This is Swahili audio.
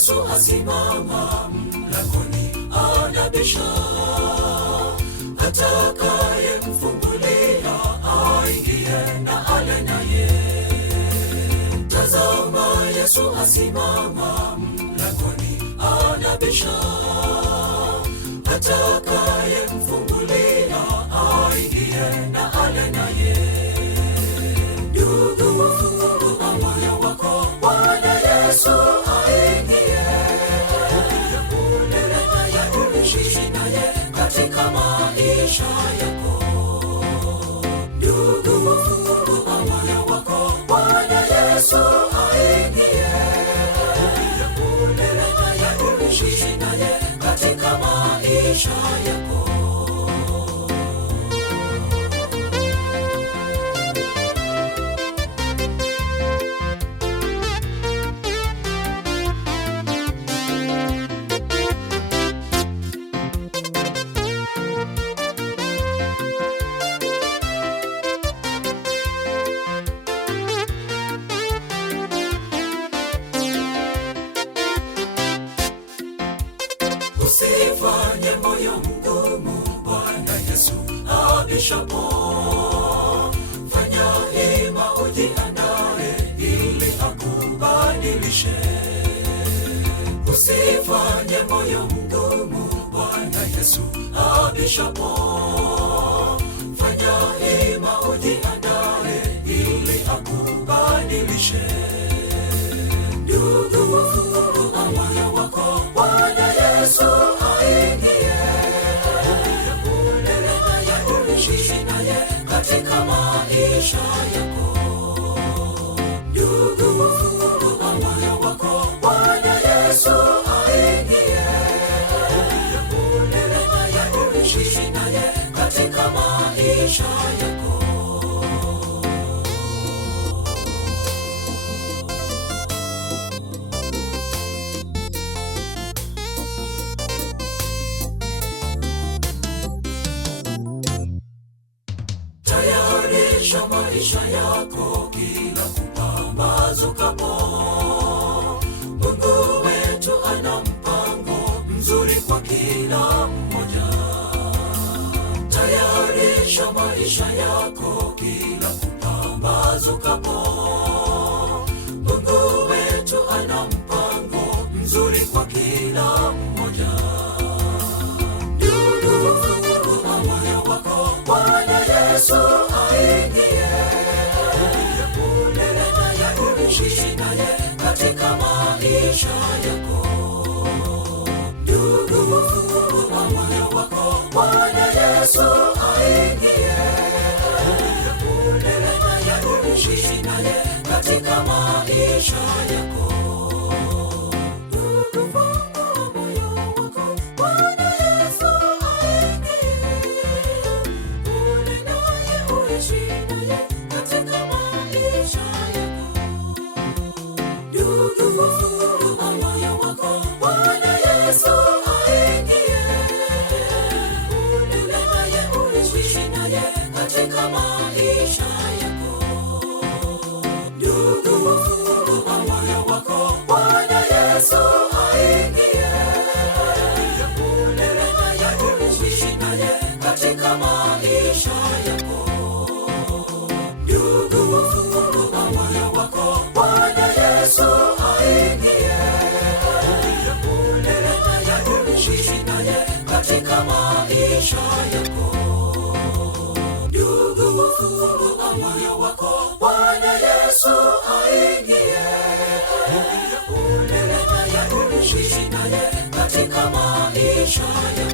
Yesu asimama mlangoni anabisha, atakayemfungulia aingie na ale naye. Tazama, Yesu asimama mlangoni anabisha, atakayemfungulia aingie na ale naye. Ndugu, fungua moyo wako, Bwana Yesu aingie. Ule naye uishi naye katika maisha yako. Ndugu, fungua moyo wako, Bwana Yesu aingie. Ule naye uishi naye katika maisha yako. Usifanye moyo mgumu, Bwana Yesu abishapo. Fanya hima ujiandae ili akubadilishe. Usifanye moyo mgumu, Bwana Yesu abishapo. Fanya hima ujiandae ili akubadilishe. Ndugu, fungua moyo wako, Bwana Yesu aingie. Ule naye uishi naye katika maisha yako. Ndugu, fungua moyo wako, Bwana Yesu aingie. Ule naye uishi naye katika maisha yako. Tayarisha maisha yako kila kupambazukapo. Mungu wetu ana mpango mzuri kwa kila mmoja. Tayarisha maisha yako kila kupambazukapo. Mungu wetu ana mpango mzuri kwa kila mmoja. Ndugu, fungua moyo wako, Bwana Yesu aingie. Ule naye uishi naye katika maisha yako. Ndugu, fungua moyo wako, Bwana Yesu aingie. Ule naye uishi naye katika maisha yako. Ndugu, fungua moyo wako, Bwana Yesu aingie. Ule naye uishi naye katika maisha yako. Ndugu, fungua moyo wako, Bwana Yesu aingie. Ule naye uishi naye katika maisha yako. Ndugu, fungua moyo wako, Bwana Yesu aingie. Ule naye uishi naye katika maisha yako. Ndugu, fungua moyo wako, Bwana Yesu aingie. Ule naye uishi naye katika maisha yako. Ndugu, fungua moyo wako, Bwana Yesu aingie. Ule naye uishi naye katika maisha yako.